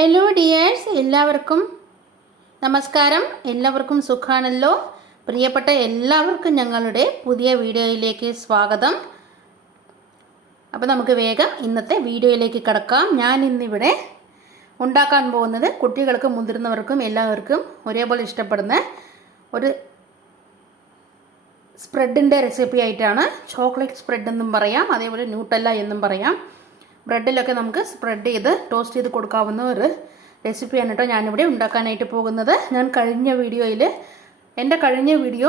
Hello dears, എല്ലാവർക്കും നമസ്കാരം. എല്ലാവർക്കും സുഖാണല്ലോ? പ്രിയപ്പെട്ട എല്ലാവർക്കും ഞങ്ങളുടെ പുതിയ വീഡിയോയിലേക്ക് സ്വാഗതം. അപ്പോൾ നമുക്ക് വേഗം ഇന്നത്തെ വീഡിയോയിലേക്ക് കടക്കാം. ഞാൻ ഇന്നിവിടെ ഉണ്ടാക്കാൻ പോകുന്നത് കുട്ടികൾക്കും മുതിർന്നവർക്കും എല്ലാവർക്കും ഒരേപോലെ ഇഷ്ടപ്പെടുന്ന ഒരു സ്പ്രെഡിൻ്റെ റെസിപ്പി ആയിട്ടാണ്. ചോക്ലേറ്റ് സ്പ്രെഡ് എന്നും പറയാം, അതേപോലെ ന്യൂട്ടല്ല എന്നും പറയാം. ബ്രെഡിലൊക്കെ നമുക്ക് സ്പ്രെഡ് ചെയ്ത് ടോസ്റ്റ് ചെയ്ത് കൊടുക്കാവുന്ന ഒരു റെസിപ്പിയാണ് കേട്ടോ ഞാനിവിടെ ഉണ്ടാക്കാനായിട്ട് പോകുന്നത്. ഞാൻ എൻ്റെ കഴിഞ്ഞ വീഡിയോ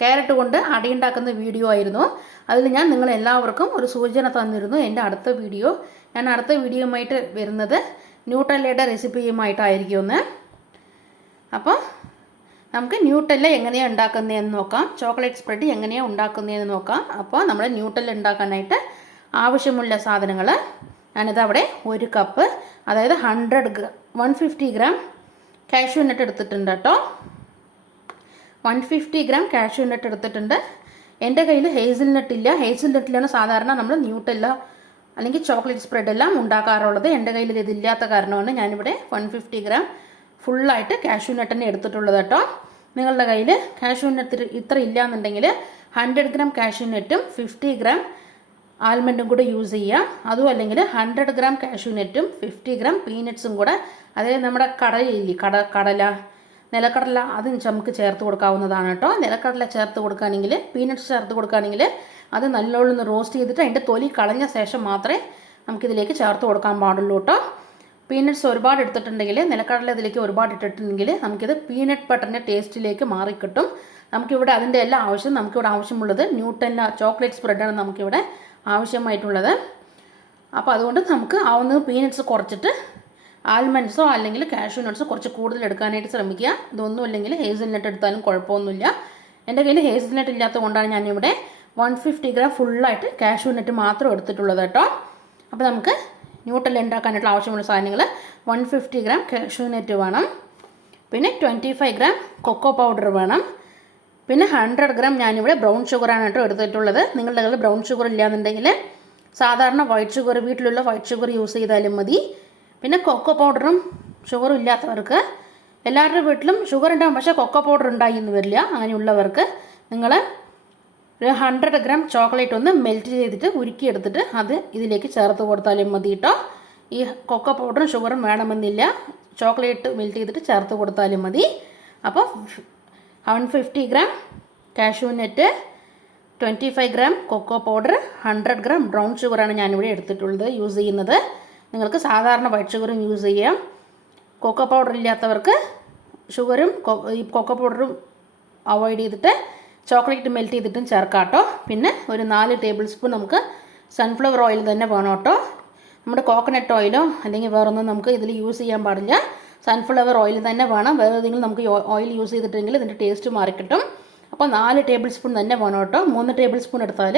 ക്യാരറ്റ് കൊണ്ട് അടയുണ്ടാക്കുന്ന വീഡിയോ ആയിരുന്നു. അതിൽ ഞാൻ നിങ്ങളെല്ലാവർക്കും ഒരു സൂചന തന്നിരുന്നു. ഞാൻ അടുത്ത വീഡിയോയുമായിട്ട് വരുന്നത് ന്യൂട്ടല്ലയുടെ റെസിപ്പിയുമായിട്ടായിരിക്കുമെന്ന്. അപ്പോൾ നമുക്ക് ന്യൂട്ടല്ല എങ്ങനെയാണ് ഉണ്ടാക്കുന്നതെന്ന് നോക്കാം. ചോക്ലേറ്റ് സ്പ്രെഡ് എങ്ങനെയാണ് ഉണ്ടാക്കുന്നതെന്ന് നോക്കാം. അപ്പോൾ നമ്മൾ ന്യൂട്ടല്ല ഉണ്ടാക്കാനായിട്ട് ആവശ്യമുള്ള സാധനങ്ങൾ ഞാനിത് അവിടെ ഒരു കപ്പ്, അതായത് 150 ഗ്രാം കാഷ്യൂ നട്ട് എടുത്തിട്ടുണ്ട് കേട്ടോ. 150 ഗ്രാം കാഷ്യൂ നട്ട് എടുത്തിട്ടുണ്ട്. എൻ്റെ കയ്യിൽ ഹേസിൽനട്ടിലാണ് സാധാരണ നമ്മൾ ന്യൂട്ടല്ല അല്ലെങ്കിൽ ചോക്ലേറ്റ് സ്പ്രെഡ് എല്ലാം ഉണ്ടാക്കാറുള്ളത്. എൻ്റെ കയ്യിൽ ഇതില്ലാത്ത കാരണമാണ് ഞാനിവിടെ 150 ഗ്രാം ഫുള്ളായിട്ട് കാഷ്യൂ നട്ടിനെ എടുത്തിട്ടുള്ളത് കേട്ടോ. നിങ്ങളുടെ കയ്യിൽ കാഷ്യൂ നട്ട് ഇത്ര ഇല്ല എന്നുണ്ടെങ്കിൽ 100 ഗ്രാം കാഷ്യൂ നട്ടും 50 ഗ്രാം ആൽമണ്ടും കൂടെ യൂസ് ചെയ്യാം. അതും അല്ലെങ്കിൽ 100 ഗ്രാം കാഷ്യൂ നട്ടും 50 ഗ്രാം പീനട്ട്സും കൂടെ, അതായത് നമ്മുടെ നിലക്കടല അത് നമുക്ക് ചേർത്ത് കൊടുക്കാവുന്നതാണ് കേട്ടോ. നിലക്കടല ചേർത്ത് കൊടുക്കുകയാണെങ്കിൽ, പീനട്ട്സ് ചേർത്ത് കൊടുക്കുകയാണെങ്കിൽ അത് നല്ലോണം റോസ്റ്റ് ചെയ്തിട്ട് അതിൻ്റെ തൊലി കളഞ്ഞ ശേഷം മാത്രമേ നമുക്കിതിലേക്ക് ചേർത്ത് കൊടുക്കാൻ പാടുള്ളൂ കേട്ടോ. പീനട്ട്സ് ഒരുപാട് എടുത്തിട്ടുണ്ടെങ്കിൽ, നിലക്കടല ഇതിലേക്ക് ഒരുപാട് ഇട്ടിട്ടുണ്ടെങ്കിൽ നമുക്കിത് പീനട്ട് ബട്ടറിൻ്റെ ടേസ്റ്റിലേക്ക് മാറിക്കിട്ടും. നമുക്കിവിടെ അതിൻ്റെ എല്ലാ നമുക്കിവിടെ ആവശ്യമുള്ളത് ന്യൂട്ടല്ല ചോക്ലേറ്റ് സ്പ്രെഡാണ് നമുക്കിവിടെ ആവശ്യമായിട്ടുള്ളത്. അപ്പോൾ അതുകൊണ്ട് നമുക്ക് ആവുന്നത് പീനട്ട്സ് കുറച്ചിട്ട് ആൽമണ്ട്സോ അല്ലെങ്കിൽ കാഷ്യൂ നട്ട്സോ കുറച്ച് കൂടുതൽ എടുക്കാനായിട്ട് ശ്രമിക്കുക. ഇതൊന്നും അല്ലെങ്കിൽ ഹേസിൽനട്ട് എടുത്താലും കുഴപ്പമൊന്നുമില്ല. എൻ്റെ കയ്യിൽ ഹേസിൽനട്ട് ഇല്ലാത്തത് കൊണ്ടാണ് ഞാനിവിടെ 150 ഗ്രാം ഫുള്ളായിട്ട് കാഷ്യൂ നട്ട് മാത്രം എടുത്തിട്ടുള്ളത് കേട്ടോ. അപ്പോൾ നമുക്ക് ന്യൂട്ടല്ല ഉണ്ടാക്കാനായിട്ടുള്ള ആവശ്യമുള്ള സാധനങ്ങൾ 150 ഗ്രാം കാഷ്യൂ നട്ട് വേണം, പിന്നെ 25 ഗ്രാം കൊക്കോ പൗഡർ വേണം, പിന്നെ 100 ഗ്രാം ഞാനിവിടെ ബ്രൗൺ ഷുഗറാണ് കേട്ടോ എടുത്തിട്ടുള്ളത്. നിങ്ങളുടെ കയ്യിൽ ബ്രൗൺ ഷുഗർ ഇല്ലാന്നുണ്ടെങ്കിൽ സാധാരണ വീട്ടിലുള്ള വൈറ്റ് ഷുഗർ യൂസ് ചെയ്താലും മതി. പിന്നെ കൊക്കോ പൗഡറും ഷുഗറും ഇല്ലാത്തവർക്ക്, എല്ലാവരുടെ വീട്ടിലും ഷുഗർ ഉണ്ടാകും പക്ഷേ കൊക്കോ പൗഡർ ഉണ്ടായി എന്ന് വരില്ല. അങ്ങനെയുള്ളവർക്ക് നിങ്ങൾ ഒരു 100 ഗ്രാം ചോക്ലേറ്റ് ഒന്ന് മെൽറ്റ് ചെയ്തിട്ട് ഉരുക്കിയെടുത്തിട്ട് അത് ഇതിലേക്ക് ചേർത്ത് കൊടുത്താലും മതി കേട്ടോ. ഈ കൊക്കോ പൗഡറും ഷുഗറും വേണമെന്നില്ല, ചോക്ലേറ്റ് മെൽറ്റ് ചെയ്തിട്ട് ചേർത്ത് കൊടുത്താലും മതി. അപ്പോൾ 150 gram cashew nut, 25 gram cocoa powder, 100 gram brown ഷുഗറാണ് ഞാനിവിടെ എടുത്തിട്ടുള്ളത് യൂസ് ചെയ്യുന്നത്. നിങ്ങൾക്ക് സാധാരണ വൈറ്റ് ഷുഗറും യൂസ് ചെയ്യാം. കൊക്കോ പൗഡർ ഇല്ലാത്തവർക്ക് ഷുഗറും ഈ കൊക്കോ പൗഡറും അവോയ്ഡ് ചെയ്തിട്ട് ചോക്ലേറ്റ് മെൽറ്റ് ചെയ്തിട്ടും ചേർക്കാം കേട്ടോ. പിന്നെ ഒരു 4 ടേബിൾ സ്പൂൺ നമുക്ക് സൺഫ്ലവർ ഓയിൽ തന്നെ വേണം കേട്ടോ. നമ്മുടെ കോക്കനട്ട് ഓയിലോ അല്ലെങ്കിൽ വേറൊന്നും നമുക്ക് ഇതിൽ യൂസ് ചെയ്യാൻ പാടില്ല. സൺഫ്ലവർ ഓയിൽ തന്നെ വേണം. വേറെ ഏതെങ്കിലും നമുക്ക് ഓയിൽ യൂസ് ചെയ്തിട്ടുണ്ടെങ്കിൽ ഇതിൻ്റെ ടേസ്റ്റ് മാറിക്കിട്ടും. അപ്പോൾ 4 ടേബിൾ സ്പൂൺ തന്നെ വേണം കേട്ടോ. 3 ടേബിൾ സ്പൂൺ എടുത്താൽ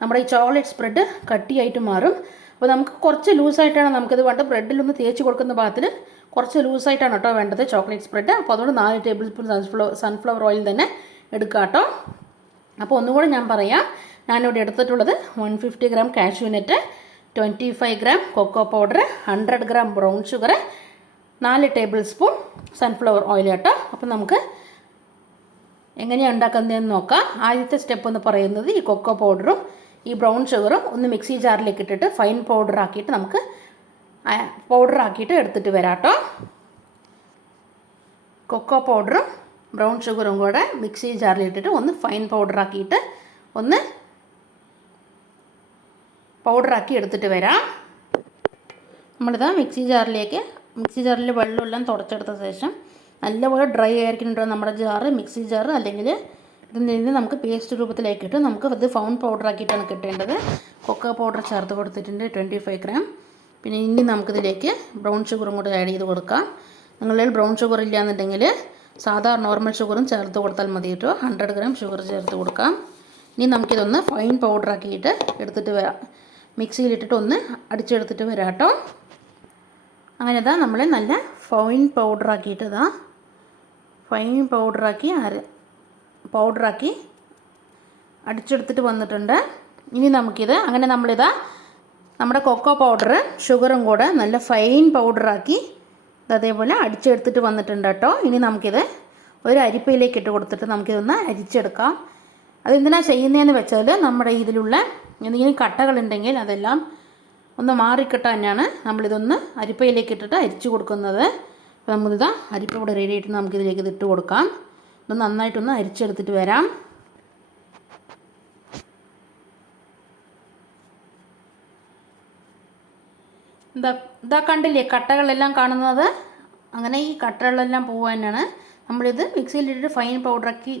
നമ്മുടെ ഈ ചോക്ലേറ്റ് സ്പ്രെഡ് കട്ടിയായിട്ട് മാറും. അപ്പോൾ നമുക്ക് കുറച്ച് ലൂസായിട്ടാണ് നമുക്കിത് വേണ്ടത്. ബ്രെഡിലൊന്ന് തേച്ച് കൊടുക്കുന്ന ഭാഗത്തിൽ കുറച്ച് ലൂസായിട്ടാണ് കേട്ടോ വേണ്ടത് ചോക്ലേറ്റ് സ്പ്രെഡ്. അപ്പോൾ അതുകൊണ്ട് 4 ടേബിൾ സ്പൂൺ സൺഫ്ലവർ ഓയിൽ തന്നെ എടുക്കുക കേട്ടോ. അപ്പോൾ ഒന്നുകൂടെ ഞാൻ പറയാം, ഞാനിവിടെ എടുത്തിട്ടുള്ളത് 150 gram cashew nut, 25 gram cocoa powder, 100 gram brown sugar, 4 tablespoon sunflower oil കേട്ടോ. അപ്പം നമുക്ക് എങ്ങനെയാണ് ഉണ്ടാക്കുന്നതെന്ന് നോക്കാം. ആദ്യത്തെ സ്റ്റെപ്പ് എന്ന് പറയുന്നത് ഈ കൊക്കോ പൗഡറും ഈ ബ്രൗൺ ഷുഗറും ഒന്ന് മിക്സി ജാറിലേക്ക് ഇട്ടിട്ട് ഫൈൻ പൗഡർ ആക്കിയിട്ട് എടുത്തിട്ട് വരാം കേട്ടോ. കൊക്കോ പൗഡറും ബ്രൗൺ ഷുഗറും കൂടെ മിക്സി ജാറിലിട്ടിട്ട് ഒന്ന് ഫൈൻ പൗഡറാക്കി എടുത്തിട്ട് വരാം. നമ്മളിതാ മിക്സി ജാറിൽ വെള്ളമെല്ലാം തുടച്ചെടുത്ത ശേഷം നല്ലപോലെ ഡ്രൈ ആയിരിക്കുന്നുണ്ടോ നമ്മുടെ മിക്സി ജാറ്, അല്ലെങ്കിൽ ഇതിൽ നിന്ന് നമുക്ക് പേസ്റ്റ് രൂപത്തിലേക്കിട്ട് നമുക്ക് അത് ഫൗൺ പൗഡറാക്കിയിട്ടാണ് കിട്ടേണ്ടത്. കൊക്കോ പൗഡർ ചേർത്ത് കൊടുത്തിട്ടുണ്ട് 25 ഗ്രാം. പിന്നെ ഇനി നമുക്കിതിലേക്ക് ബ്രൗൺ ഷുഗറും കൂടെ ആഡ് ചെയ്ത് കൊടുക്കാം. നിങ്ങളിൽ ബ്രൗൺ ഷുഗർ ഇല്ലയെന്നുണ്ടെങ്കിൽ സാധാരണ നോർമൽ ഷുഗറും ചേർത്ത് കൊടുത്താൽ മതി കേട്ടോ. 100 ഗ്രാം ഷുഗർ ചേർത്ത് കൊടുക്കാം. ഇനി നമുക്കിതൊന്ന് ഫൈൻ പൗഡറാക്കിയിട്ട് എടുത്തിട്ട് വരാം. മിക്സിയിലിട്ടിട്ട് ഒന്ന് അടിച്ചെടുത്തിട്ട് വരാം കേട്ടോ. അങ്ങനെ നമ്മൾ നല്ല ഫൈൻ പൗഡറാക്കി അടിച്ചെടുത്തിട്ട് വന്നിട്ടുണ്ട്. ഇനി നമുക്കിത് അങ്ങനെ നമ്മളിതാ നമ്മുടെ കൊക്കോ പൗഡർ ഷുഗറും കൂടെ നല്ല ഫൈൻ പൗഡറാക്കി അതേപോലെ അടിച്ചെടുത്തിട്ട് വന്നിട്ടുണ്ട് കേട്ടോ. ഇനി നമുക്കിത് ഒരു അരിപ്പയിലേക്ക് ഇട്ട് കൊടുത്തിട്ട് നമുക്കിതൊന്ന് അരിച്ചെടുക്കാം. അതെന്തിനാണ് ചെയ്യുന്നതെന്ന് വെച്ചാൽ നമ്മുടെ ഇതിലുള്ള എന്തെങ്കിലും കട്ടകളുണ്ടെങ്കിൽ അതെല്ലാം ഒന്ന് മാറിക്കിട്ടാനാണ് നമ്മളിതൊന്ന് അരിപ്പയിലേക്ക് ഇട്ടിട്ട് അരിച്ചു കൊടുക്കുന്നത്. അപ്പോൾ നമ്മളിതാ അരിപ്പ ഇവിടെ റെഡി ആയിട്ട് നമുക്കിതിലേക്ക് ഇതിട്ട് കൊടുക്കാം. ഇത് നന്നായിട്ടൊന്ന് അരിച്ചെടുത്തിട്ട് വരാം. ഇതാ കണ്ടില്ലേ കട്ടകളെല്ലാം കാണുന്നത്. അങ്ങനെ ഈ കട്ടകളെല്ലാം പോകാനാണ് നമ്മളിത് മിക്സിയിലിട്ടിട്ട് ഫൈൻ പൗഡറാക്കി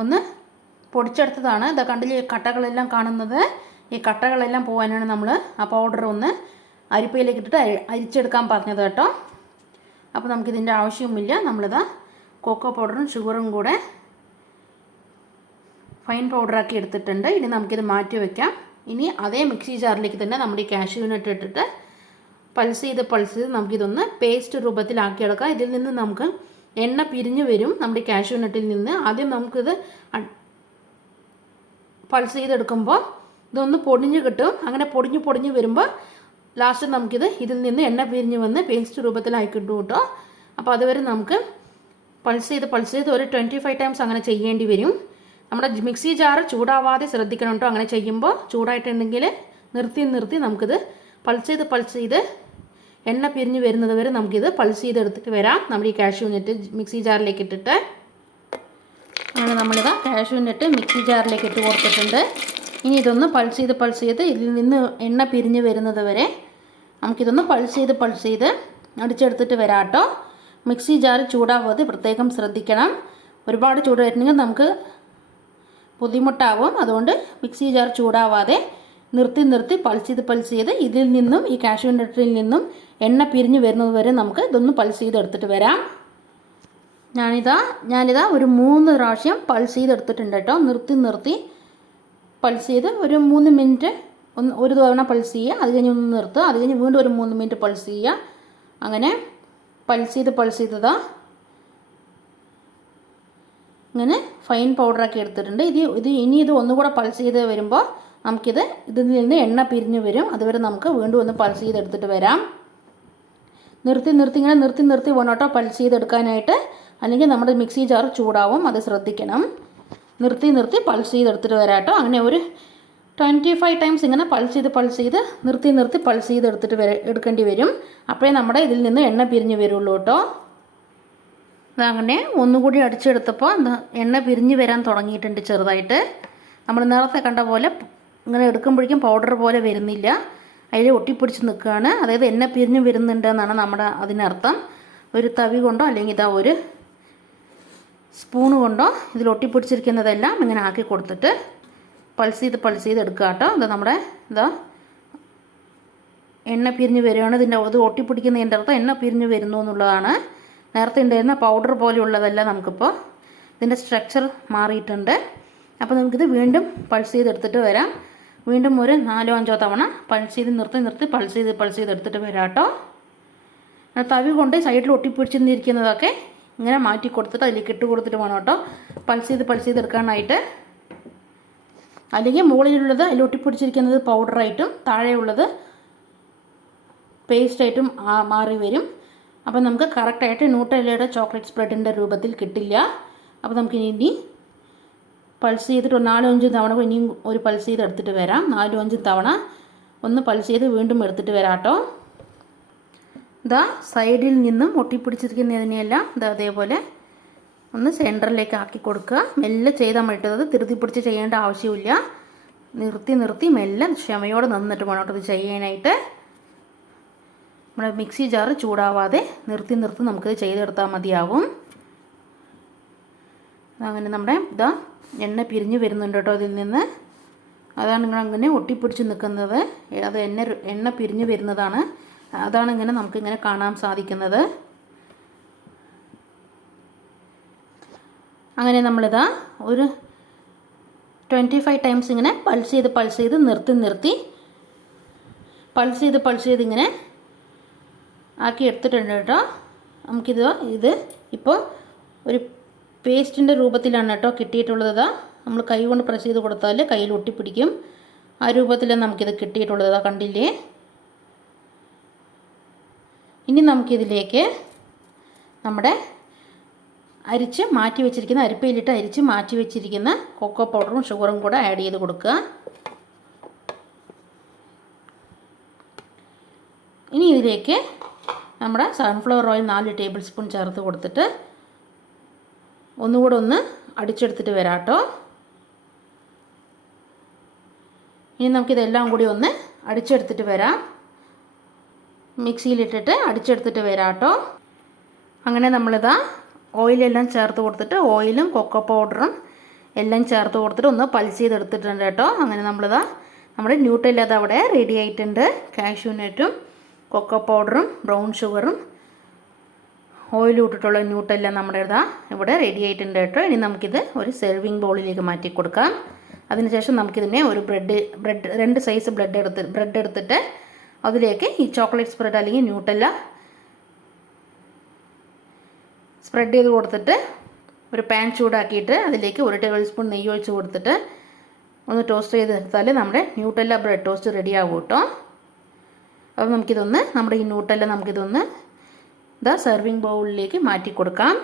ഒന്ന് പൊടിച്ചെടുത്തതാണ്. ഇതാ കണ്ടില്ലേ കട്ടകളെല്ലാം കാണുന്നത്. ഈ കട്ടകളെല്ലാം പോകാനാണ് നമ്മൾ ആ പൗഡർ ഒന്ന് അരിപ്പയിലേക്ക് ഇട്ടിട്ട് അരിച്ചെടുക്കാൻ പറഞ്ഞത് കേട്ടോ. അപ്പോൾ നമുക്കിതിൻ്റെ ആവശ്യവുമില്ല. നമ്മളിതാ കൊക്കോ പൗഡറും ഷുഗറും കൂടെ ഫൈൻ പൗഡറാക്കി എടുത്തിട്ടുണ്ട്. ഇനി നമുക്കിത് മാറ്റി വയ്ക്കാം. ഇനി അതേ മിക്സി ജാറിലേക്ക് തന്നെ നമ്മുടെ ഈ കാഷ്യൂ നട്ട് ഇട്ടിട്ട് പൾസ് ചെയ്ത് നമുക്കിതൊന്ന് പേസ്റ്റ് രൂപത്തിലാക്കിയെടുക്കാം. ഇതിൽ നിന്ന് നമുക്ക് എണ്ണ പിരിഞ്ഞു വരും നമ്മുടെ കാഷ്യൂ നട്ടിൽ നിന്ന്. ആദ്യം നമുക്കിത് പൾസ് ചെയ്തെടുക്കുമ്പോൾ ഇതൊന്ന് പൊടിഞ്ഞ് കിട്ടും. അങ്ങനെ പൊടിഞ്ഞ് വരുമ്പോൾ ലാസ്റ്റ് നമുക്കിത് ഇതിൽ നിന്ന് എണ്ണ പിരിഞ്ഞ് വന്ന് പേസ്റ്റ് രൂപത്തിലായി കിട്ടും കേട്ടോ. അപ്പോൾ അതുവരെ നമുക്ക് പൾസ് ചെയ്ത് ഒരു 25 ടൈംസ് അങ്ങനെ ചെയ്യേണ്ടി വരും. നമ്മുടെ മിക്സി ജാറ് ചൂടാവാതെ ശ്രദ്ധിക്കണം കേട്ടോ. അങ്ങനെ ചെയ്യുമ്പോൾ ചൂടായിട്ടുണ്ടെങ്കിൽ നിർത്തി നമുക്കിത് പൾസ് ചെയ്ത് എണ്ണ പിരിഞ്ഞ് വരുന്നത് വരെ നമുക്കിത് പൾസ് ചെയ്തെടുത്തിട്ട് വരാം. നമ്മുടെ ഈ കാഷ്യൂ നട്ട് മിക്സി ജാറിലേക്ക് ഇട്ടിട്ട് അങ്ങനെ നമ്മളിതാ കാഷ്യൂ നട്ട് മിക്സി ജാറിലേക്ക് ഇട്ട് കൊടുത്തിട്ടുണ്ട്. ഇനി ഇതൊന്ന് പൾസ് ചെയ്ത് ഇതിൽ നിന്ന് എണ്ണ പിരിഞ്ഞ് വരുന്നത് വരെ നമുക്കിതൊന്ന് പൾസ് ചെയ്ത് അടിച്ചെടുത്തിട്ട് വരാം കേട്ടോ. മിക്സി ജാർ ചൂടാവാതെ പ്രത്യേകം ശ്രദ്ധിക്കണം. ഒരുപാട് ചൂടായിട്ടുണ്ടെങ്കിൽ നമുക്ക് ബുദ്ധിമുട്ടാവും. അതുകൊണ്ട് മിക്സി ജാർ ചൂടാവാതെ നിർത്തി പൾസ് ചെയ്ത് ഇതിൽ നിന്നും ഈ കാഷ്യൂ നട്ടിൽ നിന്നും എണ്ണ പിരിഞ്ഞ് വരുന്നത് വരെ നമുക്ക് ഇതൊന്ന് പൾസ് ചെയ്തെടുത്തിട്ട് വരാം. ഞാനിതാ ഒരു 3 പ്രാവശ്യം പൾസ് ചെയ്തെടുത്തിട്ടുണ്ട് കേട്ടോ. നിർത്തി പൾസ് ചെയ്ത് ഒരു 3 മിനിറ്റ് ഒരു തവണ പൾസ് ചെയ്യുക. അത് കഴിഞ്ഞ് ഒന്ന് നിർത്തുക. അത് കഴിഞ്ഞ് വീണ്ടും ഒരു 3 മിനിറ്റ് പൾസ് ചെയ്യുക. അങ്ങനെ പൾസ് ചെയ്തതാ ഇങ്ങനെ ഫൈൻ പൗഡറാക്കി എടുത്തിട്ടുണ്ട്. ഇത് ഒന്നുകൂടെ പൾസ് ചെയ്ത് വരുമ്പോൾ നമുക്കിത് ഇതിൽ നിന്ന് എണ്ണ പിരിഞ്ഞ് വരും. അതുവരെ നമുക്ക് വീണ്ടും ഒന്ന് പൾസ് ചെയ്തെടുത്തിട്ട് വരാം. ഇങ്ങനെ നിർത്തി വേണം കേട്ടോ പൾസ് ചെയ്തെടുക്കാനായിട്ട്. അല്ലെങ്കിൽ നമ്മുടെ മിക്സി ജാർ ചൂടാവും. അത് ശ്രദ്ധിക്കണം. നിർത്തി പൾസ് ചെയ്തെടുത്തിട്ട് വരാം കേട്ടോ. അങ്ങനെ ഒരു 25 ടൈംസ് ഇങ്ങനെ പൾസ് ചെയ്ത് നിർത്തി പൾസ് ചെയ്തെടുത്തിട്ട് എടുക്കേണ്ടി വരും. അപ്പോഴേ നമ്മുടെ ഇതിൽ നിന്ന് എണ്ണ പിരിഞ്ഞ് വരുള്ളൂ കേട്ടോ. അതങ്ങനെ ഒന്നുകൂടി അടിച്ചെടുത്തപ്പോൾ എണ്ണ പിരിഞ്ഞ് വരാൻ തുടങ്ങിയിട്ടുണ്ട് ചെറുതായിട്ട്. നമ്മൾ നേരത്തെ കണ്ട പോലെ ഇങ്ങനെ എടുക്കുമ്പോഴേക്കും പൗഡർ പോലെ വരുന്നില്ല. അതിൽ ഒട്ടിപ്പിടിച്ച് നിൽക്കുകയാണ്. അതായത് എണ്ണ പിരിഞ്ഞ് വരുന്നുണ്ട് എന്നാണ് നമ്മുടെ അതിനർത്ഥം. ഒരു തവി കൊണ്ടോ അല്ലെങ്കിൽ ഇതാ ഒരു സ്പൂണ് കൊണ്ടോ ഇതിൽ ഒട്ടിപ്പിടിച്ചിരിക്കുന്നതെല്ലാം ഇങ്ങനെ ആക്കി കൊടുത്തിട്ട് പൾസ് ചെയ്ത് എടുക്കുക കേട്ടോ. നമ്മുടെ എണ്ണ പിരിഞ്ഞ് വരികയാണ്. ഇത് ഒട്ടിപ്പിടിക്കുന്നതിൻ്റെ അർത്ഥം എണ്ണ പിരിഞ്ഞ് വരുന്നു എന്നുള്ളതാണ്. നേരത്തെ ഉണ്ടായിരുന്ന പൗഡർ പോലെയുള്ളതല്ല നമുക്കിപ്പോൾ ഇതിൻ്റെ സ്ട്രക്ചർ മാറിയിട്ടുണ്ട്. അപ്പോൾ നമുക്കിത് വീണ്ടും പൾസ് ചെയ്തെടുത്തിട്ട് വരാം. വീണ്ടും ഒരു 4-5 തവണ പൾസ് ചെയ്ത് നിർത്തി പൾസ് ചെയ്ത് എടുത്തിട്ട് വരാം കേട്ടോ. തവി കൊണ്ട് സൈഡിൽ ഒട്ടിപ്പിടിച്ചിരിക്കുന്നതൊക്കെ ഇങ്ങനെ മാറ്റി കൊടുത്തിട്ട് അതിലേക്ക് ഇട്ട് കൊടുത്തിട്ട് വേണം കേട്ടോ പൾസ് ചെയ്ത് എടുക്കാനായിട്ട്. അല്ലെങ്കിൽ മുകളിലുള്ളത് അതിൽ ഒട്ടിപ്പിടിച്ചിരിക്കുന്നത് പൗഡറായിട്ടും താഴെയുള്ളത് പേസ്റ്റായിട്ടും മാറി വരും. അപ്പോൾ നമുക്ക് കറക്റ്റായിട്ട് ന്യൂട്ടെല്ലയുടെ ചോക്ലേറ്റ് സ്പ്രെഡിൻ്റെ രൂപത്തിൽ കിട്ടില്ല. അപ്പോൾ നമുക്ക് ഇനി പൾസ് ചെയ്തിട്ട് 4-5 തവണ ഇനിയും ഒരു പൾസ് ചെയ്ത് എടുത്തിട്ട് വരാം. 4-5 തവണ ഒന്ന് പൾസ് ചെയ്ത് വീണ്ടും എടുത്തിട്ട് വരാം കേട്ടോ. സൈഡിൽ നിന്നും ഒട്ടിപ്പിടിച്ചിരിക്കുന്നതിനെല്ലാം അതേപോലെ ഒന്ന് സെൻറ്ററിലേക്ക് ആക്കി കൊടുക്കുക. മെല്ലെ ചെയ്താൽ മറ്റത് ധൃതി പിടിച്ച് ചെയ്യേണ്ട ആവശ്യമില്ല. നിർത്തി മെല്ലെ ക്ഷമയോടെ നിന്നിട്ട് വേണം ഇത് ചെയ്യാനായിട്ട്. നമ്മുടെ മിക്സി ജാറ് ചൂടാവാതെ നിർത്തി നമുക്കിത് ചെയ്തെടുത്താൽ മതിയാവും. അങ്ങനെ നമ്മുടെ എണ്ണ പിരിഞ്ഞ് വരുന്നുണ്ട് കേട്ടോ ഇതിൽ നിന്ന്. അതാണ് നിങ്ങളങ്ങനെ ഒട്ടിപ്പിടിച്ച് നിൽക്കുന്നത്. അത് എണ്ണ പിരിഞ്ഞ് വരുന്നതാണ്. അതാണ് ഇങ്ങനെ നമുക്കിങ്ങനെ കാണാൻ സാധിക്കുന്നത്. അങ്ങനെ നമ്മളിതാ ഒരു 25 ടൈംസ് ഇങ്ങനെ പൾസ് ചെയ്ത് നിർത്തി പൾസ് ചെയ്ത് ഇങ്ങനെ ആക്കി എടുത്തിട്ടുണ്ട് കേട്ടോ. നമുക്കിത് ഇപ്പോൾ ഒരു പേസ്റ്റിൻ്റെ രൂപത്തിലാണ് കേട്ടോ കിട്ടിയിട്ടുള്ളത്. നമ്മൾ കൈ കൊണ്ട് പ്രസ് ചെയ്ത് കൊടുത്താൽ കയ്യിൽ ഒട്ടിപ്പിടിക്കും. ആ രൂപത്തിൽ നമുക്കിത് കിട്ടിയിട്ടുള്ളത് കണ്ടില്ലേ. ഇനി നമുക്കിതിലേക്ക് നമ്മുടെ അരിച്ച് മാറ്റി വെച്ചിരിക്കുന്ന അരിപ്പയിലിട്ട് അരിച്ച് മാറ്റി വെച്ചിരിക്കുന്ന കൊക്കോ പൗഡറും ഷുഗറും കൂടെ ആഡ് ചെയ്ത് കൊടുക്കുക. ഇനി ഇതിലേക്ക് നമ്മുടെ സൺഫ്ലവർ ഓയിൽ 4 ടേബിൾ സ്പൂൺ ചേർത്ത് കൊടുത്തിട്ട് ഒന്നുകൂടെ ഒന്ന് അടിച്ചെടുത്തിട്ട് വരാം കേട്ടോ. ഇനി നമുക്കിതെല്ലാം കൂടി ഒന്ന് അടിച്ചെടുത്തിട്ട് വരാം. മിക്സിയിലിട്ടിട്ട് അടിച്ചെടുത്തിട്ട് വരാം കേട്ടോ. അങ്ങനെ നമ്മളിതാ ഓയിലെല്ലാം ചേർത്ത് കൊടുത്തിട്ട് ഓയിലും കൊക്കോ പൗഡറും എല്ലാം ചേർത്ത് കൊടുത്തിട്ട് ഒന്ന് പൾസ് ചെയ്തെടുത്തിട്ടുണ്ട് കേട്ടോ. അങ്ങനെ നമ്മളിതാ നമ്മുടെ ന്യൂട്ടെല്ല അത് അവിടെ റെഡി ആയിട്ടുണ്ട്. കാഷ്യൂ നട്ടും കൊക്കോ പൗഡറും ബ്രൗൺ ഷുഗറും ഓയിലും ഇട്ടിട്ടുള്ള ന്യൂട്ടെല്ല നമ്മുടെ ഇതാ ഇവിടെ റെഡി ആയിട്ടുണ്ട് കേട്ടോ. ഇനി നമുക്കിത് ഒരു സെർവിങ് ബൗളിലേക്ക് മാറ്റി കൊടുക്കാം. അതിനുശേഷം നമുക്കിതിനെ ഒരു ബ്രെഡ് 2 സൈസ് ബ്രെഡ് എടുത്തിട്ട് അതിലേക്ക് ഈ ചോക്ലേറ്റ് സ്പ്രെഡ് അല്ലെങ്കിൽ ന്യൂട്ടെല്ല സ്പ്രെഡ് ചെയ്ത് കൊടുത്തിട്ട് ഒരു പാൻ ചൂടാക്കിയിട്ട് അതിലേക്ക് 1 ടേബിൾ സ്പൂൺ നെയ്യ് ഒഴിച്ച് കൊടുത്തിട്ട് ഒന്ന് ടോസ്റ്റ് ചെയ്തെടുത്താൽ നമ്മുടെ ന്യൂട്ടെല്ല ബ്രെഡ് ടോസ്റ്റ് റെഡി ആകും കേട്ടോ. അപ്പോൾ നമുക്കിതൊന്ന് നമ്മുടെ ഈ ന്യൂട്ടെല്ല നമുക്കിതൊന്ന് സെർവിങ് ബൗളിലേക്ക് മാറ്റി കൊടുക്കാം.